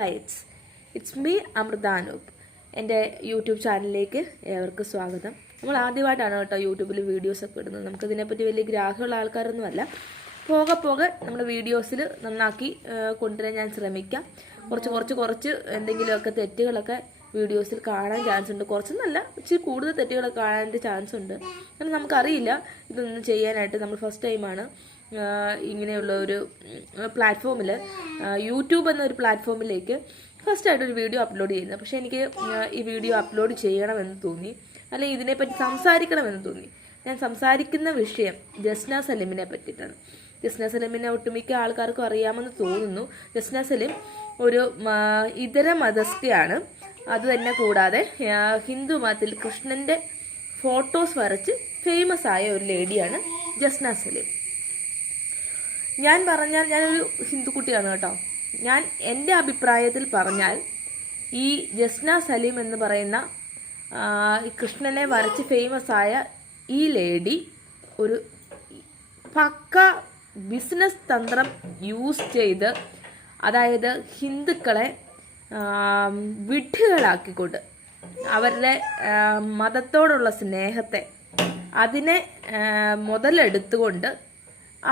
Guides it's me അമൃതാനൂപ്. എൻ്റെ YouTube ചാനലിലേക്ക് ഏവർക്കും സ്വാഗതം. നമ്മൾ ആദ്യമായിട്ടാണ് കേട്ടോ യൂട്യൂബിൽ വീഡിയോസൊക്കെ ഇടുന്നത്. നമുക്കിതിനെപ്പറ്റി വലിയ ഗ്രാഹ്യമുള്ള ആൾക്കാരൊന്നുമല്ല. പോകെ പോകെ നമ്മുടെ വീഡിയോസിൽ നന്നാക്കി കൊണ്ടുവരാൻ ഞാൻ ശ്രമിക്കാം. കുറച്ച് എന്തെങ്കിലുമൊക്കെ തെറ്റുകളൊക്കെ വീഡിയോസിൽ കാണാൻ ചാൻസ് ഉണ്ട്. കുറച്ചൊന്നല്ല, ഇച്ചിരി കൂടുതൽ തെറ്റുകളൊക്കെ കാണാനായിട്ട് ചാൻസ് ഉണ്ട്. കാരണം നമുക്കറിയില്ല ഇതൊന്നും ചെയ്യാനായിട്ട്. നമ്മൾ ഫസ്റ്റ് ടൈമാണ് ഇങ്ങനെയുള്ള ഒരു പ്ലാറ്റ്ഫോമിൽ, യൂട്യൂബ് എന്നൊരു പ്ലാറ്റ്ഫോമിലേക്ക് ഫസ്റ്റായിട്ടൊരു വീഡിയോ അപ്ലോഡ് ചെയ്യുന്നത്. പക്ഷേ എനിക്ക് ഈ വീഡിയോ അപ്ലോഡ് ചെയ്യണമെന്ന് തോന്നി, അല്ലെങ്കിൽ ഇതിനെപ്പറ്റി സംസാരിക്കണമെന്ന് തോന്നി. ഞാൻ സംസാരിക്കുന്ന വിഷയം ജസ്ന സലിമിനെ പറ്റിയിട്ടാണ്. ജസ്ന സലിമിനെ ഒട്ടുമിക്ക ആൾക്കാർക്കും അറിയാമെന്ന് തോന്നുന്നു. ജസ്ന സലിം ഒരു ഇതര മതസ്ഥയാണ്. അതുതന്നെ കൂടാതെ ഹിന്ദു മതത്തിൽ കൃഷ്ണൻ്റെ ഫോട്ടോസ് വരച്ച് ഫേമസ് ആയ ഒരു ലേഡിയാണ് ജസ്ന സലിം. ഞാനൊരു ഹിന്ദു കുട്ടിയാണ് കേട്ടോ. ഞാൻ എൻ്റെ അഭിപ്രായത്തിൽ പറഞ്ഞാൽ ഈ ജസ്ന സലീം എന്ന് പറയുന്ന കൃഷ്ണനെ വരച്ച് ഫേമസ് ആയ ഈ ലേഡി ഒരു പക്ക ബിസിനസ് തന്ത്രം യൂസ് ചെയ്ത്, അതായത് ഹിന്ദുക്കളെ വിഡ്ഢികളാക്കിക്കൊണ്ട് അവരുടെ മതത്തോടുള്ള സ്നേഹത്തെ അതിനെ മുതലെടുത്തുകൊണ്ട്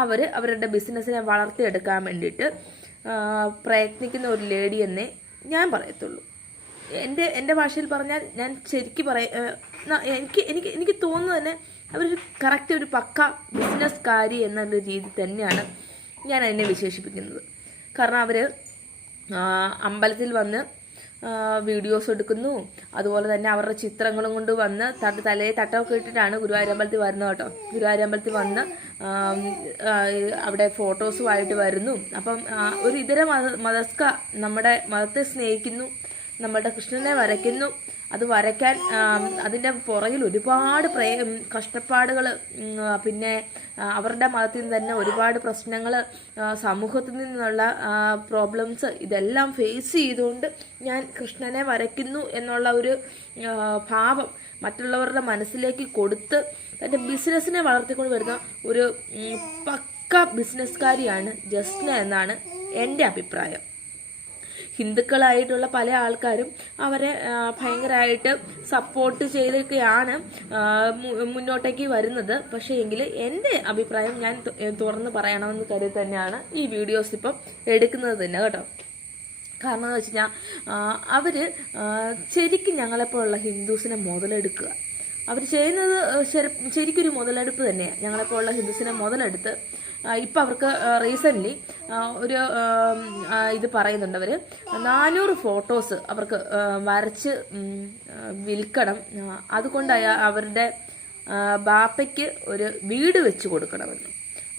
അവരുടെ ബിസിനസ്സിനെ വളർത്തിയെടുക്കാൻ വേണ്ടിയിട്ട് പ്രയത്നിക്കുന്ന ഒരു ലേഡി എന്നേ ഞാൻ പറയത്തുള്ളൂ. എൻ്റെ ഭാഷയിൽ പറഞ്ഞാൽ ഞാൻ ശരിക്കും എനിക്ക് തോന്നുന്നു തന്നെ അവരൊരു കറക്റ്റ് ഒരു പക്ക ബിസിനസ്സുകാരി എന്നുള്ള രീതി തന്നെയാണ് ഞാൻ അതിനെ വിശേഷിപ്പിക്കുന്നത്. കാരണം അവർ അമ്പലത്തിൽ വന്ന് വീഡിയോസ് എടുക്കുന്നു. അതുപോലെ തന്നെ അവരുടെ ചിത്രങ്ങളും കൊണ്ട് വന്ന് തലയെ തട്ടമൊക്കെ ഇട്ടിട്ടാണ് ഗുരുവായൂരമ്പലത്തിൽ വരുന്നത് കേട്ടോ. ഗുരുവായൂരമ്പലത്തിൽ വന്ന് അവിടെ ഫോട്ടോസുമായിട്ട് വരുന്നു. അപ്പം ഒരു ഇതര മതസ്ക നമ്മുടെ മതത്തെ സ്നേഹിക്കുന്നു, നമ്മുടെ കൃഷ്ണനെ വരയ്ക്കുന്നു. അത് വരയ്ക്കാൻ അതിൻ്റെ പുറകിൽ ഒരുപാട് കഷ്ടപ്പാടുകൾ, പിന്നെ അവരുടെ മതത്തിൽ നിന്ന് തന്നെ ഒരുപാട് പ്രശ്നങ്ങൾ, സമൂഹത്തിൽ നിന്നുള്ള പ്രോബ്ലംസ്, ഇതെല്ലാം ഫേസ് ചെയ്തുകൊണ്ട് ഞാൻ കൃഷ്ണനെ വരയ്ക്കുന്നു എന്നുള്ള ഒരു ഭാവം മറ്റുള്ളവരുടെ മനസ്സിലേക്ക് കൊടുത്ത് തൻ്റെ ബിസിനസ്സിനെ വളർത്തിക്കൊണ്ട് വരുന്ന ഒരു പക്ക ബിസിനസ്സുകാരിയാണ് ജസ്ന എന്നാണ് എൻ്റെ അഭിപ്രായം. ഹിന്ദുക്കളായിട്ടുള്ള പല ആൾക്കാരും അവരെ ഭയങ്കരമായിട്ട് സപ്പോർട്ട് ചെയ്തൊക്കെയാണ് മുന്നോട്ടേക്ക് വരുന്നത്. പക്ഷേ എങ്കിൽ എൻ്റെ അഭിപ്രായം ഞാൻ തുറന്ന് പറയണമെന്ന് കരുതി തന്നെയാണ് ഈ വീഡിയോസ് ഇപ്പം എടുക്കുന്നത് തന്നെ കേട്ടോ. കാരണം എന്ന് വെച്ച് കഴിഞ്ഞാൽ അവർ ശരിക്കും ഞങ്ങളെപ്പോലുള്ള ഹിന്ദുസിനെ മുതലെടുക്കുക. അവർ ചെയ്യുന്നത് ശരിക്കൊരു മുതലെടുപ്പ് തന്നെയാണ്. ഞങ്ങളെപ്പോലുള്ള ഹിന്ദുസിനെ മുതലെടുത്ത് ഇപ്പം അവർക്ക് റീസെൻ്റ്ലി ഒരു ഇത് പറയുന്നുണ്ട്. അവർ 400 ഫോട്ടോസ് അവർക്ക് വരച്ച് വിൽക്കണം. അതുകൊണ്ട് അവരുടെ ബാപ്പയ്ക്ക് ഒരു വീട് വെച്ച് കൊടുക്കണമെന്ന്.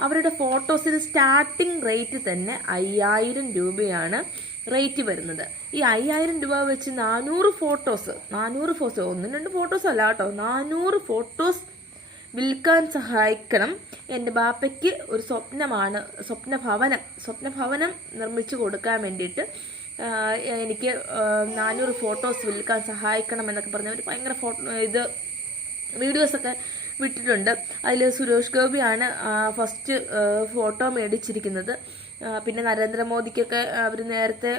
അവരുടെ ഫോട്ടോസിന് സ്റ്റാർട്ടിംഗ് റേറ്റ് തന്നെ 5000 രൂപയാണ് റേറ്റ് വരുന്നത്. ഈ 5000 രൂപ വെച്ച് 400 ഫോട്ടോസ്, ഒന്നും 2 ഫോട്ടോസ് അല്ല കേട്ടോ, 400 ഫോട്ടോസ് വിൽക്കാൻ സഹായിക്കണം. എൻ്റെ ബാപ്പയ്ക്ക് ഒരു സ്വപ്നഭവനം നിർമ്മിച്ചു കൊടുക്കാൻ വേണ്ടിയിട്ട് എനിക്ക് 400 ഫോട്ടോസ് വിൽക്കാൻ സഹായിക്കണം എന്നൊക്കെ പറഞ്ഞ് അവർ ഭയങ്കര വീഡിയോസൊക്കെ വിട്ടിട്ടുണ്ട്. അതിൽ സുരേഷ് ഗോപിയാണ് ഫസ്റ്റ് ഫോട്ടോ മേടിച്ചിരിക്കുന്നത്. പിന്നെ നരേന്ദ്രമോദിക്കൊക്കെ അവർ നേരത്തെ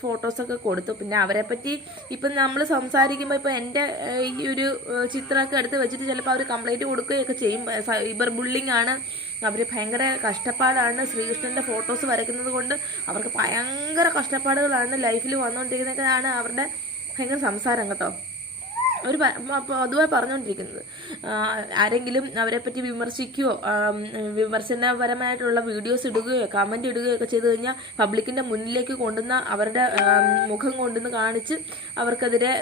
ഫോട്ടോസൊക്കെ കൊടുത്തു. പിന്നെ അവരെ പറ്റി ഇപ്പം നമ്മൾ സംസാരിക്കുമ്പോൾ ഇപ്പോൾ എൻ്റെ ഈ ഒരു ചിത്രമൊക്കെ എടുത്ത് വെച്ചിട്ട് ചിലപ്പോൾ അവർ കംപ്ലൈൻറ്റ് കൊടുക്കുകയൊക്കെ ചെയ്യും. സൈബർ ബുള്ളിങ് ആണ്, അവർ ഭയങ്കര കഷ്ടപ്പാടാണ്. ശ്രീകൃഷ്ണൻ്റെ ഫോട്ടോസ് വരയ്ക്കുന്നത് കൊണ്ട് അവർക്ക് ഭയങ്കര കഷ്ടപ്പാടുകളാണ് ലൈഫിൽ വന്നുകൊണ്ടിരിക്കുന്നതൊക്കെയാണ് അവരുടെ ഭയങ്കര സംസാരം കേട്ടോ. അവർ പൊതുവെ പറഞ്ഞുകൊണ്ടിരിക്കുന്നത്. ആരെങ്കിലും അവരെപ്പറ്റി വിമർശിക്കുകയോ വിമർശനപരമായിട്ടുള്ള വീഡിയോസ് ഇടുകയോ കമൻറ്റ് ഇടുകയോ ഒക്കെ ചെയ്തു കഴിഞ്ഞാൽ പബ്ലിക്കിൻ്റെ മുന്നിലേക്ക് കൊണ്ടുവന്ന അവരുടെ മുഖം കൊണ്ടുവന്ന് കാണിച്ച് അവർക്കെതിരെ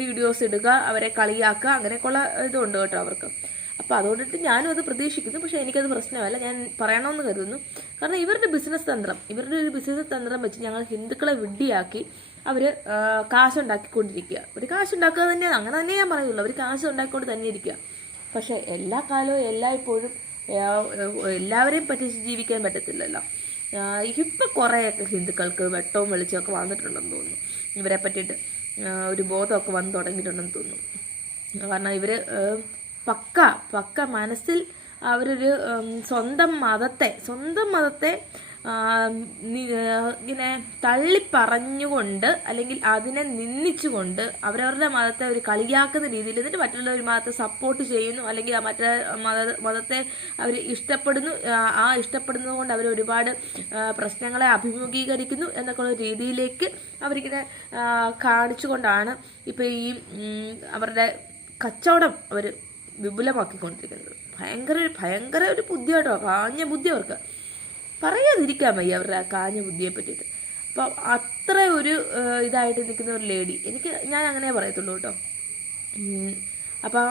വീഡിയോസ് ഇടുക, അവരെ കളിയാക്കുക, അങ്ങനെയൊക്കെയുള്ള ഇതുണ്ട് കേട്ടോ അവർക്ക്. അപ്പോൾ അതുകൊണ്ടിട്ട് ഞാനും അത് പ്രതീക്ഷിക്കുന്നു. പക്ഷേ എനിക്കത് പ്രശ്നമല്ല, ഞാൻ പറയണമെന്ന് കരുതുന്നു. കാരണം ഇവരുടെ ഒരു ബിസിനസ് തന്ത്രം വെച്ച് ഞങ്ങൾ ഹിന്ദുക്കളെ വിഡ്ഢിയാക്കി അവർ കാശുണ്ടാക്കിക്കൊണ്ടിരിക്കുക. ഒരു കാശുണ്ടാക്കുക തന്നെയാണ്, അങ്ങനെ തന്നെ ഞാൻ പറയുള്ളൂ. അവർ കാശ് ഉണ്ടാക്കിക്കൊണ്ട് തന്നെ ഇരിക്കുക. പക്ഷേ എല്ലാ കാലവും എല്ലായ്പ്പോഴും എല്ലാവരെയും പറ്റിച്ച് ജീവിക്കാൻ പറ്റത്തില്ലല്ലോ. ഇപ്പം കുറേയൊക്കെ ഹിന്ദുക്കൾക്ക് വെട്ടവും വെളിച്ചമൊക്കെ വന്നിട്ടുണ്ടെന്ന് തോന്നുന്നു. ഇവരെ പറ്റിയിട്ട് ഒരു ബോധമൊക്കെ വന്ന് തുടങ്ങിയിട്ടുണ്ടെന്ന് തോന്നുന്നു. കാരണം ഇവർ പക്ക മനസ്സിൽ അവരൊരു സ്വന്തം മതത്തെ ഇങ്ങനെ തള്ളിപ്പറഞ്ഞുകൊണ്ട് അല്ലെങ്കിൽ അതിനെ നിന്ദിച്ചുകൊണ്ട് അവരവരുടെ മതത്തെ ഒരു കളിയാക്കുന്ന രീതിയിൽ, എന്നിട്ട് മറ്റുള്ള ഒരു മതത്തെ സപ്പോർട്ട് ചെയ്യുന്നു, അല്ലെങ്കിൽ മറ്റേ മതത്തെ അവർ ഇഷ്ടപ്പെടുന്നു, ആ ഇഷ്ടപ്പെടുന്നത് കൊണ്ട് അവർ ഒരുപാട് പ്രശ്നങ്ങളെ അഭിമുഖീകരിക്കുന്നു എന്നൊക്കെയുള്ള രീതിയിലേക്ക് അവരിങ്ങനെ കാണിച്ചുകൊണ്ടാണ് ഇപ്പോൾ ഈ അവരുടെ കച്ചവടം അവർ വിപുലമാക്കിക്കൊണ്ടിരിക്കുന്നത്. ഭയങ്കര ഒരു ബുദ്ധിയായിട്ടോ, കാഞ്ഞ ബുദ്ധി അവർക്ക്. പറയാതിരിക്കാൻ വയ്യ അവരുടെ ആ കാഞ്ഞ ബുദ്ധിയെ പറ്റിയിട്ട്. അപ്പം അത്ര ഒരു ഇതായിട്ട് നിൽക്കുന്ന ഒരു ലേഡി, ഞാൻ അങ്ങനെ പറയത്തുള്ളൂ കേട്ടോ. അപ്പം